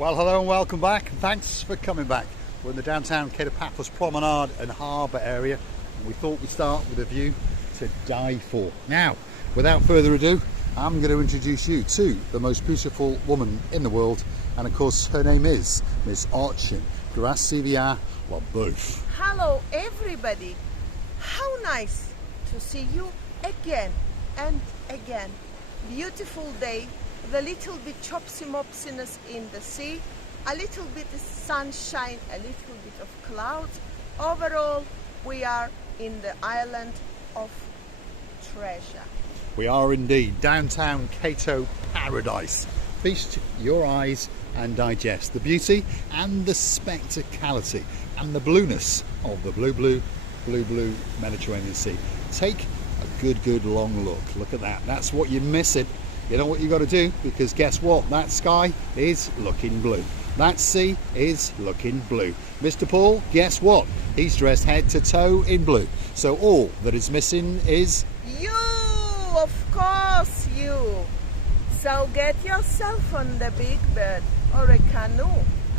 Well, hello and welcome back. Thanks for coming back. We're in the downtown Paphos Promenade and Harbour area, and we thought we'd start with a view to die for. Now, without further ado, I'm going to introduce you to the most beautiful woman in the world, and of course her name is Miss Ochin. Grazie via la bouffe. Hello everybody, how nice to see you again and again. Beautiful day, the little bit chopsy-mopsiness in the sea, a little bit of sunshine, a little bit of clouds. Overall, we are in the island of treasure. We are indeed downtown Cato paradise. Feast your eyes and digest the beauty and the spectacality and the blueness of the blue Mediterranean Sea. Take a good long look at that. That's what you're missing. You know what you got to do, because guess what, that sky is looking blue, that sea is looking blue. Mr. Paul, guess what, he's dressed head to toe in blue, so all that is missing is you, of course you. So get yourself on the big bird or a canoe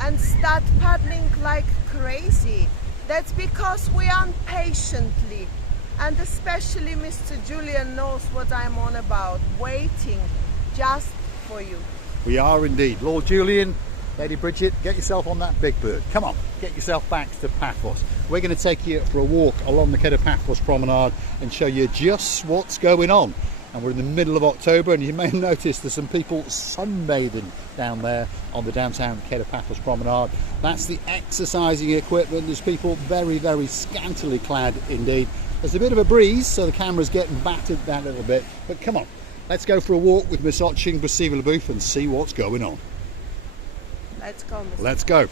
and start paddling like crazy. That's because we are patiently, and especially Mr. Julian knows what I'm on about, waiting just for you. We are indeed. Lord Julian, Lady Bridget, get yourself on that big bird. Come on, get yourself back to Paphos. We're going to take you for a walk along the Paphos Promenade and show you just what's going on. And we're in the middle of October, and you may have noticed there's some people sunbathing down there on the downtown Paphos Promenade. That's the exercising equipment. There's people very scantily clad indeed. There's a bit of a breeze, so the camera's getting battered that little bit. But come on, let's go for a walk with Miss Ochin Grazie via la bouffe and see what's going on. Let's go, Mr. Let's go.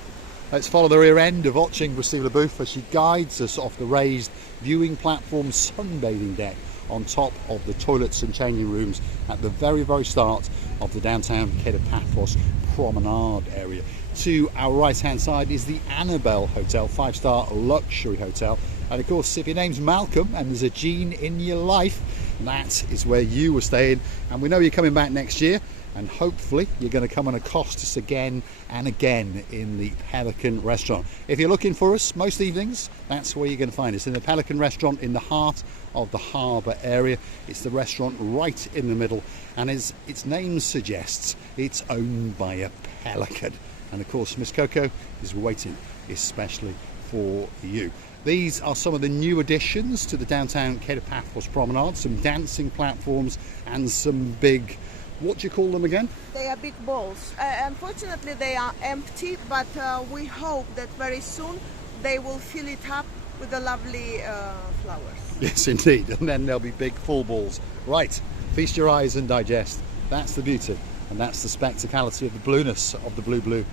Let's follow the rear end of Ochin Grazie via la bouffe as she guides us off the raised viewing platform sunbathing deck on top of the toilets and changing rooms at the very start of the downtown Paphos Promenade area. To our right hand side is the Annabelle Hotel, 5-star luxury hotel. And of course, if your name's Malcolm and there's a Jean in your life, that is where you were staying. And we know you're coming back next year, and hopefully you're going to come and accost us again and again in the Pelican restaurant. If you're looking for us most evenings, that's where you're going to find us, in the Pelican restaurant in the heart of the harbour area. It's the restaurant right in the middle, and as its name suggests, it's owned by a pelican. And of course, Miss Coco is waiting especially for you. These are some of the new additions to the downtown Paphos Promenade, some dancing platforms and some big, what do you call them again? They are big balls. Unfortunately, they are empty, but we hope that very soon they will fill it up with the lovely flowers. Yes, indeed. And then there'll be big full balls. Right, feast your eyes and digest. That's the beauty, and that's the spectacality of the blueness of the blue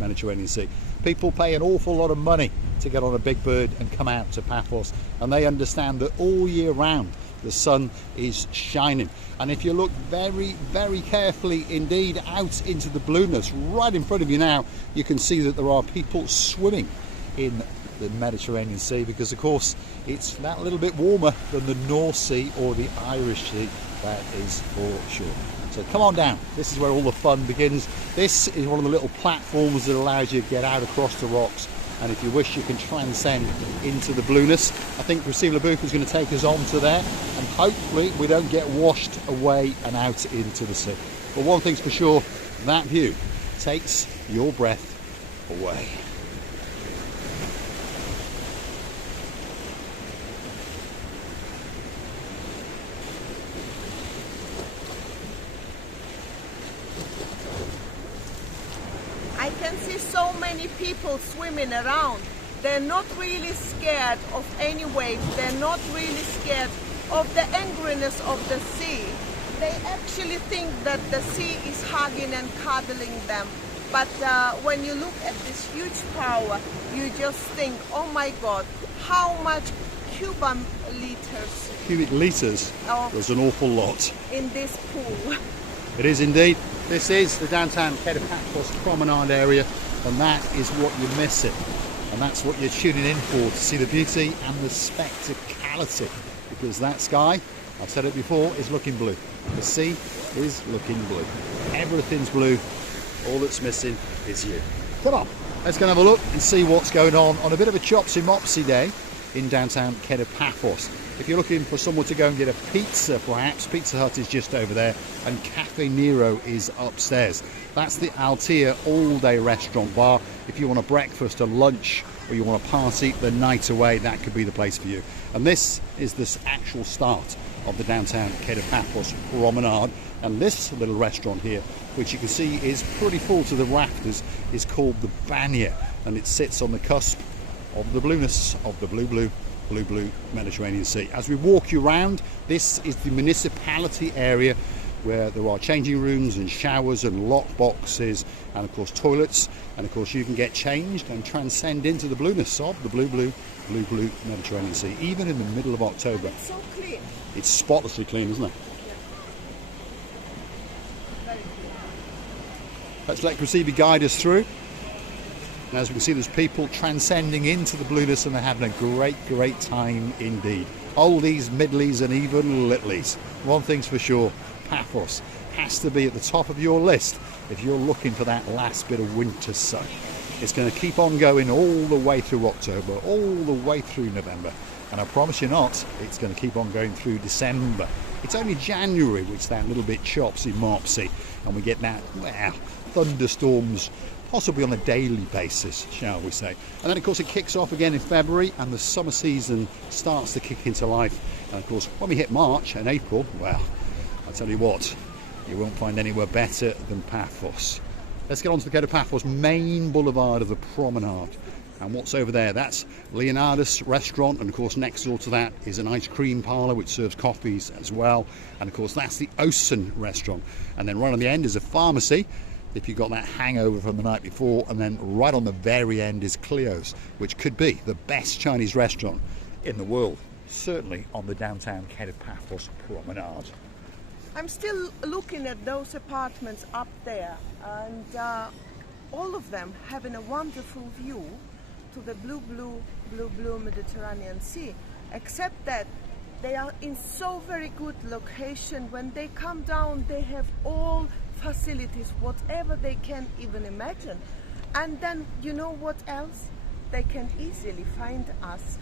Mediterranean Sea. People pay an awful lot of money to get on a big bird and come out to Paphos, and they understand that all year round the sun is shining. And if you look very carefully indeed out into the blueness right in front of you now, you can see that there are people swimming in the Mediterranean Sea, because of course it's that little bit warmer than the North Sea or the Irish Sea, that is for sure. So come on down, this is where all the fun begins. This is one of the little platforms that allows you to get out across the rocks, and if you wish you can transcend into the blueness. I think Grazie via la bouffe is going to take us on to there, and hopefully we don't get washed away and out into the sea. But one thing's for sure, that view takes your breath away. I can see so many people swimming around. They're not really scared of any waves. They're not really scared of the angriness of the sea. They actually think that the sea is hugging and cuddling them. But when you look at this huge power, you just think, oh my God, how much cubic liters There's an awful lot in this pool. It is indeed. This is the downtown Paphos Promenade area, and that is what you're missing. And that's what you're tuning in for, to see the beauty and the spectacality. Because that sky, I've said it before, is looking blue. The sea is looking blue. Everything's blue All that's missing is you. Come on, let's go and have a look and see what's going on a bit of a chopsy mopsy day in downtown Paphos. If you're looking for somewhere to go and get a pizza, perhaps, Pizza Hut is just over there and Cafe Nero is upstairs. That's the Altea all-day restaurant bar. If you want a breakfast, a lunch, or you want a party the night away, that could be the place for you. And this is the actual start of the downtown Paphos Promenade. And this little restaurant here, which you can see is pretty full to the rafters, is called the Banya, and it sits on the cusp of the blueness of the blue Mediterranean Sea. As we walk you around, this is the municipality area where there are changing rooms and showers and lock boxes and of course toilets, and of course you can get changed and transcend into the blueness of the blue Mediterranean Sea, even in the middle of October. It's so clean. It's spotlessly clean, isn't it? Very clean. Let's let Krasibi guide us through. And as we can see, there's people transcending into the blueness and they're having a great time indeed. Oldies, middlies and even littlies. One thing's for sure, Paphos has to be at the top of your list if you're looking for that last bit of winter sun. It's going to keep on going all the way through October, all the way through November. And I promise you not, it's going to keep on going through December. It's only January which is that little bit chopsy-mopsy, and we get that, well, thunderstorms possibly on a daily basis, shall we say. And then of course it kicks off again in February and the summer season starts to kick into life. And of course when we hit March and April, well, I'll tell you what, you won't find anywhere better than Paphos. Let's get on to the Paphos main boulevard of the promenade. And what's over there? That's Leonardus restaurant, and of course next door to that is an ice cream parlour which serves coffees as well. And of course that's the Ocean restaurant. And then right on the end is a pharmacy if you've got that hangover from the night before, and then right on the very end is Cleo's, which could be the best Chinese restaurant in the world, certainly on the downtown Paphos Promenade. I'm still looking at those apartments up there, and all of them having a wonderful view to the blue Mediterranean Sea, except that they are in so very good location. When they come down, they have all facilities, whatever they can even imagine. And then, you know what else? They can easily find us.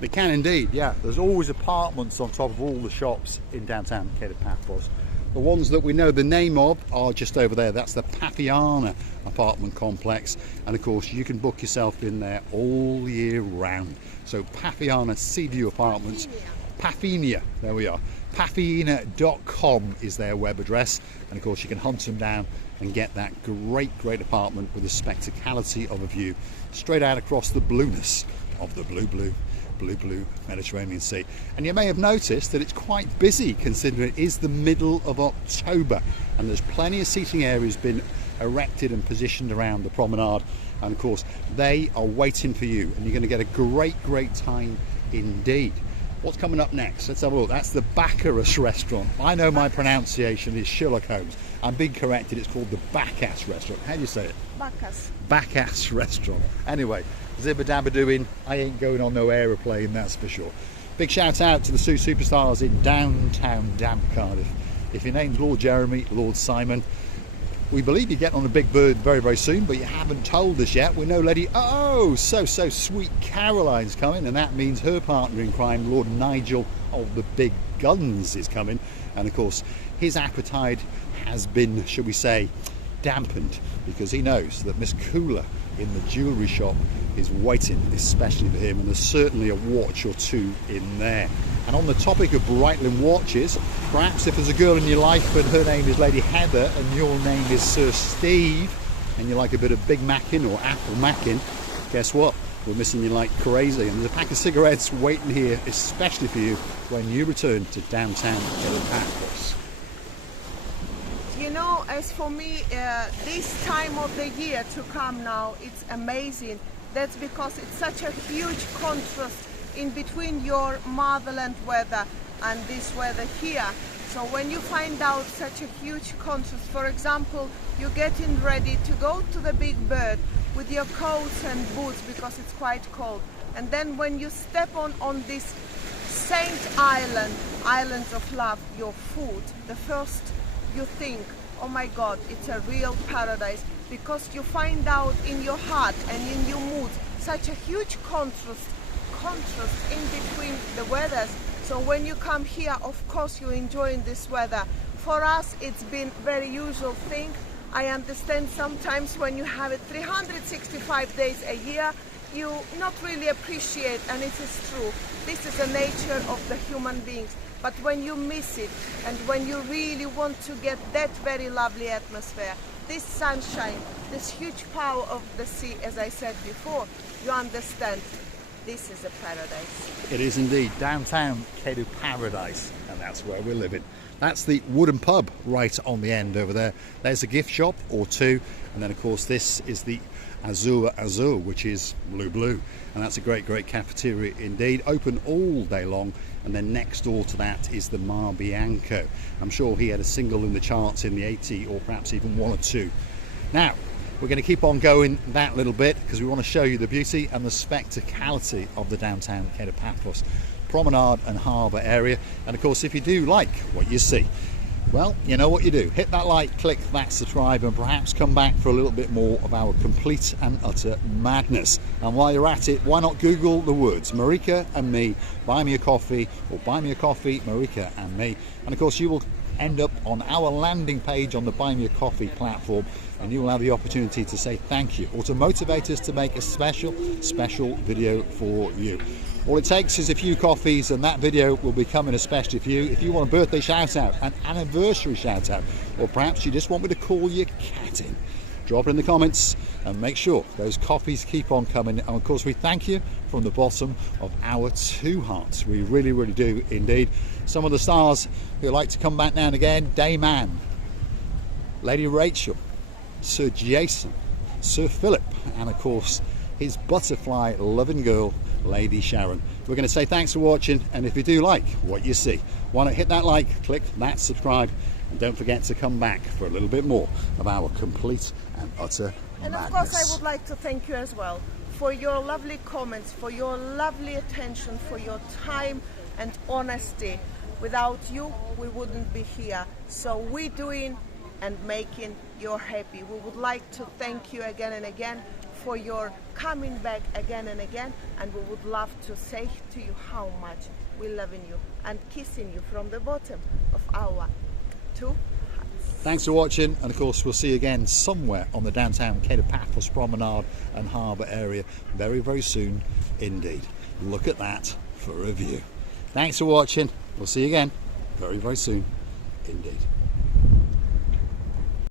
They can indeed, yeah. There's always apartments on top of all the shops in downtown Paphos. The ones that we know the name of are just over there. That's the Paphiana apartment complex, and of course you can book yourself in there all year round. So Paphiana Sea View Apartments, Paphinia, there we are. Paphiana.com is their web address, and of course you can hunt them down and get that great apartment with the spectacality of a view straight out across the blueness of the blue Mediterranean Sea. And you may have noticed that it's quite busy considering it is the middle of October, and there's plenty of seating areas been erected and positioned around the promenade, and of course they are waiting for you, and you're going to get a great time indeed. What's coming up next? Let's have a look. That's the Bacchus restaurant. I know my pronunciation is Sherlock Holmes. I'm being corrected. It's called the Bacchus restaurant. How do you say it? Bacchus. Bacchus restaurant. Anyway, zibba dabba doing. I ain't going on no aeroplane, that's for sure. Big shout out to the Sue Superstars in downtown damp Cardiff. If your name's Lord Jeremy, Lord Simon, we believe you get on a big bird very soon, but you haven't told us yet. We know Lady so sweet Caroline's coming, and that means her partner in crime, Lord Nigel of the Big Guns, is coming. And of course his appetite has been, shall we say, dampened, because he knows that Miss Cooler in the jewellery shop is waiting especially for him, and there's certainly a watch or two in there. And on the topic of Breitling watches, perhaps if there's a girl in your life and her name is Lady Heather and your name is Sir Steve, and you like a bit of Big Mackin or Apple Mackin, guess what? We're missing you like crazy. And there's a pack of cigarettes waiting here especially for you when you return to downtown Paphos. You know, as for me, this time of the year to come now, it's amazing. That's because it's such a huge contrast in between your motherland weather and this weather here. So when you find out such a huge contrast, for example, you're getting ready to go to the Big Bird with your coats and boots because it's quite cold. And then when you step on this Saint Island, Islands of Love, your food, the first you think, oh my God, it's a real paradise. because you find out in your heart and in your mood such a huge contrast in between the weathers. So when you come here, of course you're enjoying this weather. For us it's been very usual thing. I understand sometimes when you have it 365 days a year, you not really appreciate, and it is true. This is the nature of the human beings. But when you miss it, and when you really want to get that very lovely atmosphere, this sunshine, this huge power of the sea, as I said before, you understand this is a paradise. It is indeed downtown Kedu Paradise, and that's where we're living. That's the wooden pub right on the end over there. There's a gift shop or two, and then of course this is the Azur, which is blue, and that's a great cafeteria indeed, open all day long. And then next door to that is the Mar Bianco. I'm sure he had a single in the charts in the 80 or perhaps even one or two. Now we're going to keep on going that little bit because we want to show you the beauty and the spectacality of the downtown Kedu Paphos Promenade and Harbour area. And of course, if you do like what you see, well, you know what you do. Hit that like, click that subscribe, and perhaps come back for a little bit more of our complete and utter madness. And while you're at it, why not Google the words Marika and me, buy me a coffee, or buy me a coffee, Marika and me. And of course, you will end up on our landing page on the Buy Me a Coffee platform, and you will have the opportunity to say thank you or to motivate us to make a special video for you. All it takes is a few coffees and that video will be coming especially for you. If you want a birthday shout out, an anniversary shout out, or perhaps you just want me to call your cat in, drop it in the comments and make sure those coffees keep on coming. And of course we thank you from the bottom of our two hearts. We really do indeed. Some of the stars who like to come back now and again: Dayman, Lady Rachel, Sir Jason, Sir Philip, and of course his butterfly loving girl, Lady Sharon. We're going to say thanks for watching, and if you do like what you see, why not hit that like, click that subscribe, and don't forget to come back for a little bit more of our complete and utter and madness. Of course I would like to thank you as well for your lovely comments, for your lovely attention, for your time and honesty. Without you we wouldn't be here. So we're doing and making you happy. We would like to thank you again and again for your coming back again and again, and we would love to say to you how much we're loving you and kissing you from the bottom of our two hearts. Thanks for watching, and of course we'll see you again somewhere on the downtown Kedu Paphos Promenade and Harbour area very soon indeed. Look at that for a view. Thanks for watching. We'll see you again very soon indeed.